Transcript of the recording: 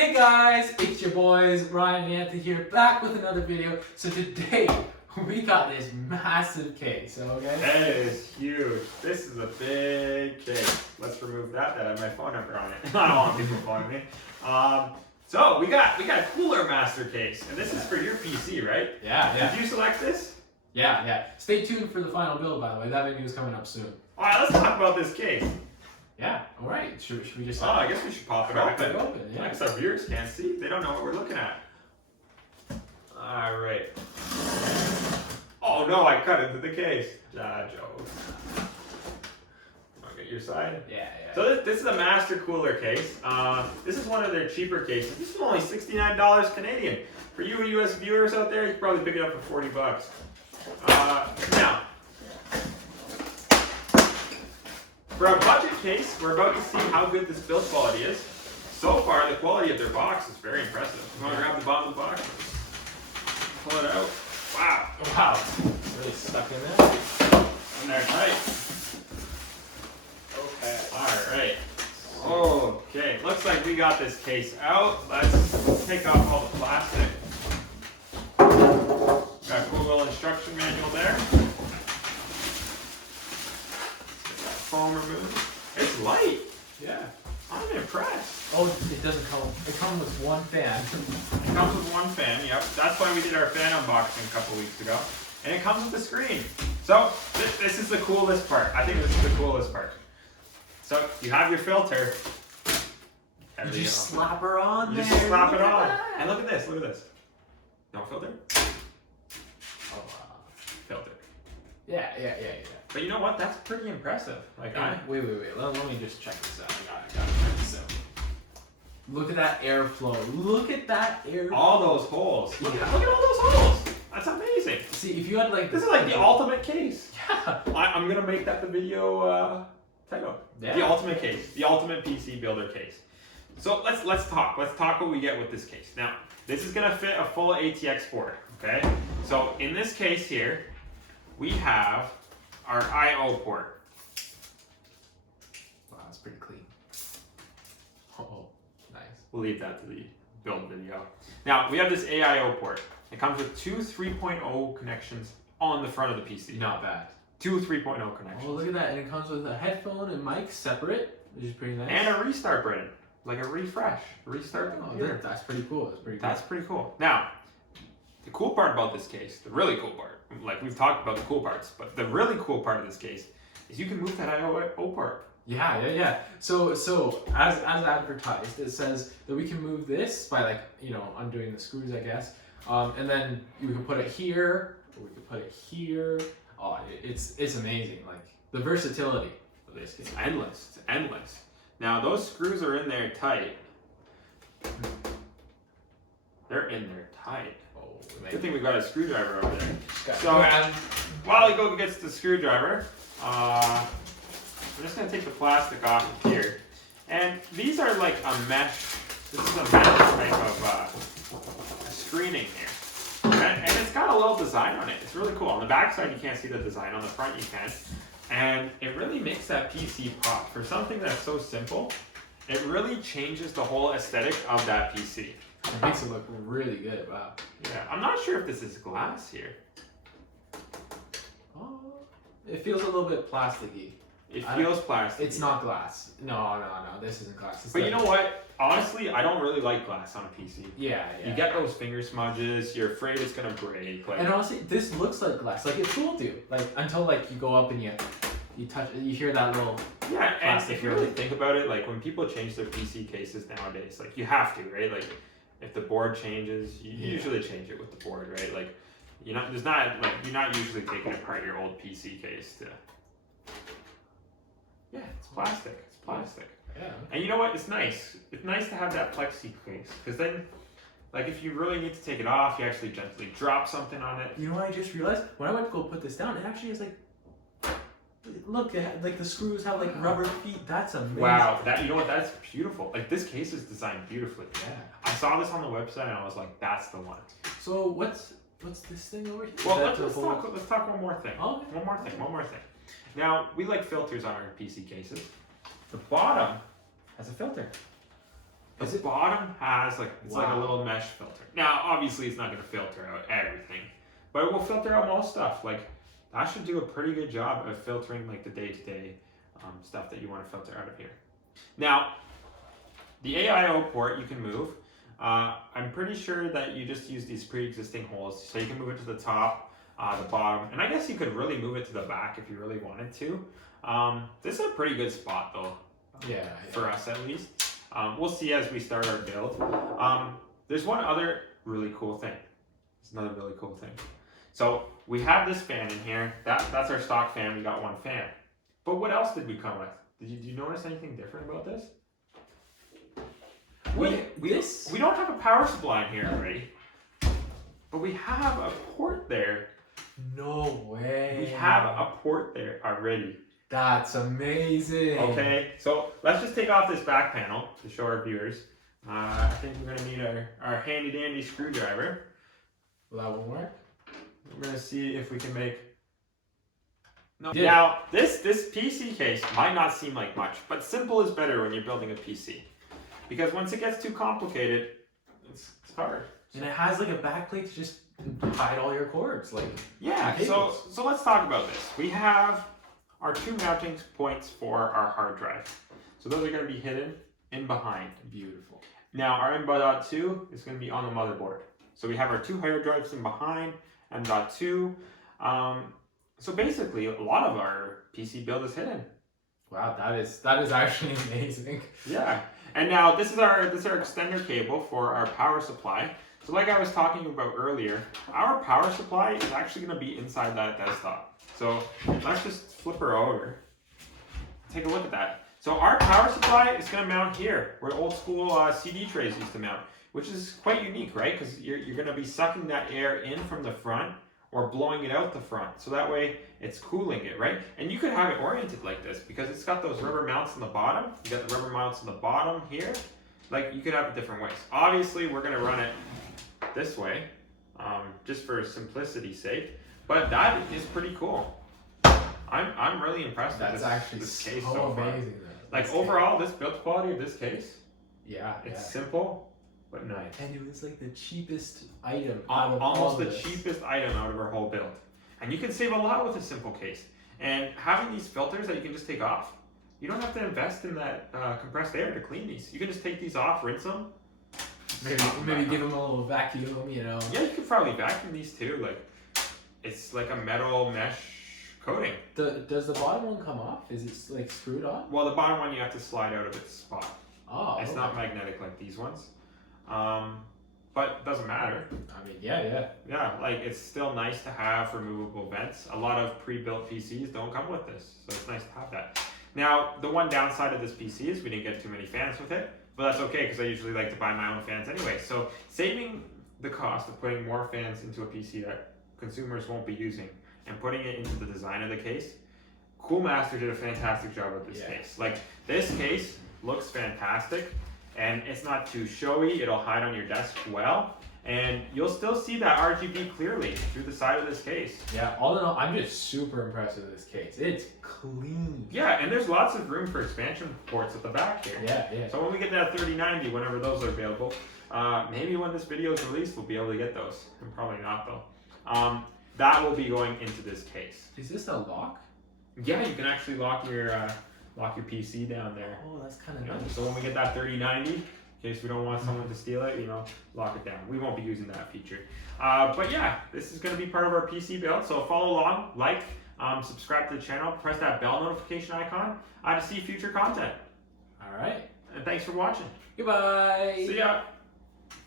Hey guys, it's your boys Ryan and Anthony here, back with another video. So today we got this massive case, okay? That is huge. This is a big case. Let's remove that. That had my phone number on it. I don't want people calling me. So we got a cooler master case, and this is for your PC, right? Yeah. Did you select this? Yeah. Stay tuned for the final build, by the way. That video is coming up soon. All right, let's talk about this case. Yeah. All right. Should we just? I guess we should pop it open. Yeah. Next, our viewers can't see. They don't know what we're looking at. All right. Oh no, I cut into the case. Joe. I'll get your side. Yeah. So this is a master cooler case. This is one of their cheaper cases. This is only $69 Canadian. For you US viewers out there, you can probably pick it up for 40 bucks. Now, for a budget case, we're about to see how good this build quality is. So far, the quality of their box is very impressive. You want to grab the bottom of the box? Pull it out. Wow. Really stuck in there. And they're tight. Okay. Alright. Okay, looks like we got this case out. Let's take off all the plastic. Got a cool little instruction manual there. Foam removed. It's light. Yeah. I'm impressed. Oh, it doesn't come. It comes with one fan. It comes with one fan, yep. That's why we did our fan unboxing a couple weeks ago. And it comes with the screen. So, this is the coolest part. I think this is the coolest part. So, you have your filter. You just slap her on there. You just slap it on. And look at this, No filter? Oh, wow. Filter. Yeah. But you know what? That's pretty impressive. Like, Wait. Let me just check this out. I gotta check this out. Look at that airflow. Look at that airflow. all those holes. Look at all those holes. That's amazing. See, if you had like... This is like the ultimate case. Yeah. I'm going to make that the video title. Yeah. The ultimate case. The ultimate PC builder case. So let's talk. Let's talk what we get with this case. Now, this is going to fit a full ATX board. Okay? So in this case here, we have our I/O port. Wow, that's pretty clean. Oh, nice. We'll leave that to the build video. Now, we have this AIO port. It comes with two 3.0 connections on the front of the PC. Not bad. Two 3.0 connections. Oh, look at that. And it comes with a headphone and mic separate, which is pretty nice. And a restart button. Like a refresh. Restart the computer. That's pretty cool. That's pretty cool. Now, the cool part about this case, the really cool part, like we've talked about the cool parts, but the really cool part of this case is you can move that I/O port. Yeah. So as advertised, it says that we can move this by undoing the screws, I guess. And then you can put it here, or we can put it here. Oh, it's amazing. Like the versatility of this is endless. It's endless. Now those screws are in there tight. They're in there tight. Good thing we got a screwdriver over there. So while he goes gets the screwdriver, I'm just gonna take the plastic off of here. And these are like a mesh. This is a mesh type of screening here. And it's got a little design on it. It's really cool. On the back side you can't see the design. On the front you can. And it really makes that PC pop. For something that's so simple, it really changes the whole aesthetic of that PC. It makes it look really good. Wow. Yeah, I'm not sure if this is glass here. Oh, it feels a little bit plasticky. It feels plastic. It's not glass. No. This isn't glass. But you know what? Honestly, I don't really like glass on a PC. Yeah. You get those finger smudges. You're afraid it's gonna break. And honestly, this looks like glass. Like it fooled you. Like until you go up and you touch it, you hear that little. Yeah, and if you really think about it, like when people change their PC cases nowadays, like you have to, right? Like if the board changes, you usually change it with the board, right? Like you're not usually taking apart your old PC case to. Yeah, it's plastic. It's plastic. Yeah. And you know what? It's nice. It's nice to have that plexi case because then, like, if you really need to take it off, you actually gently drop something on it. You know what I just realized? When I went to go put this down, it actually has look, like the screws have like rubber feet. That's amazing. Wow, you know what? That's beautiful. Like this case is designed beautifully. Yeah. I saw this on the website and I was like, that's the one. So what's this thing over here? Well, let's talk one more thing. Oh, okay. One more thing. Now, we like filters on our PC cases. The bottom has a filter. The bottom has like, it's like a little mesh filter. Now, obviously it's not gonna filter out everything, but it will filter out most stuff. Like, that should do a pretty good job of filtering like the day-to-day stuff that you want to filter out of here. Now, the AIO port you can move. I'm pretty sure that you just use these pre-existing holes, so you can move it to the top, the bottom, and I guess you could really move it to the back if you really wanted to. This is a pretty good spot though. Yeah. For us at least. We'll see as we start our build. There's one other really cool thing. It's another really cool thing. So we have this fan in here. That's our stock fan. We got one fan. But what else did we come with? Did you notice anything different about this? We don't have a power supply in here already, but we have a port there. No way. We have a port there already. That's amazing. Okay, so let's just take off this back panel to show our viewers. I think we're gonna need our handy dandy screwdriver. Will that one work? We're gonna see if we can make. No. Yeah. Now this PC case might not seem like much, but simple is better when you're building a PC. Because once it gets too complicated, it's hard. And it has like a backplate to just hide all your cords, like. Yeah. So let's talk about this. We have our two mounting points for our hard drive. So those are going to be hidden in behind. Beautiful. Now our M.2 is going to be on the motherboard. So we have our two hard drives in behind, M.2. So basically, a lot of our PC build is hidden. Wow, that is actually amazing. Yeah. And now this is our extender cable for our power supply. So like I was talking about earlier, our power supply is actually going to be inside that desktop. So let's just flip her over. Take a look at that. So our power supply is going to mount here, where old school CD trays used to mount, which is quite unique, right? Because you're going to be sucking that air in from the front or blowing it out the front. So that way it's cooling it, right? And you could have it oriented like this because it's got those rubber mounts on the bottom. You got the rubber mounts on the bottom here. Like you could have it different ways. Obviously, we're going to run it this way, just for simplicity's sake. But that is pretty cool. I'm really impressed with this case so far. Amazing. Like overall, this build quality of this case, it's simple but nice. And it was like the cheapest item. Almost the cheapest item out of our whole build. And you can save a lot with a simple case. And having these filters that you can just take off, you don't have to invest in that compressed air to clean these. You can just take these off, rinse them. Maybe give them a little vacuum, you know. Yeah, you could probably vacuum these too. Like it's like a metal mesh coating. Does the bottom one come off? Is it like screwed on? Well, the bottom one you have to slide out of its spot. Oh, it's not magnetic like these ones. But it doesn't matter. I mean, yeah. Yeah, like it's still nice to have removable vents. A lot of pre-built PCs don't come with this, so it's nice to have that. Now, the one downside of this PC is we didn't get too many fans with it, but that's okay because I usually like to buy my own fans anyway. So saving the cost of putting more fans into a PC that consumers won't be using and putting it into the design of the case, Coolmaster did a fantastic job with this case. Like this case looks fantastic. And it's not too showy, it'll hide on your desk well, and you'll still see that RGB clearly through the side of this case. Yeah, all in all, I'm just super impressed with this case. It's clean. Yeah, and there's lots of room for expansion ports at the back here. Yeah. So when we get that 3090, whenever those are available, maybe when this video is released, we'll be able to get those. And probably not though. That will be going into this case. Is this a lock? Yeah, you can actually lock your PC down there. Oh, that's kind of nice. So when we get that 3090, in case we don't want someone to steal it, lock it down. We won't be using that feature. But yeah, this is going to be part of our PC build. So follow along, like, subscribe to the channel, press that bell notification icon to see future content. All right. And thanks for watching. Goodbye. See ya.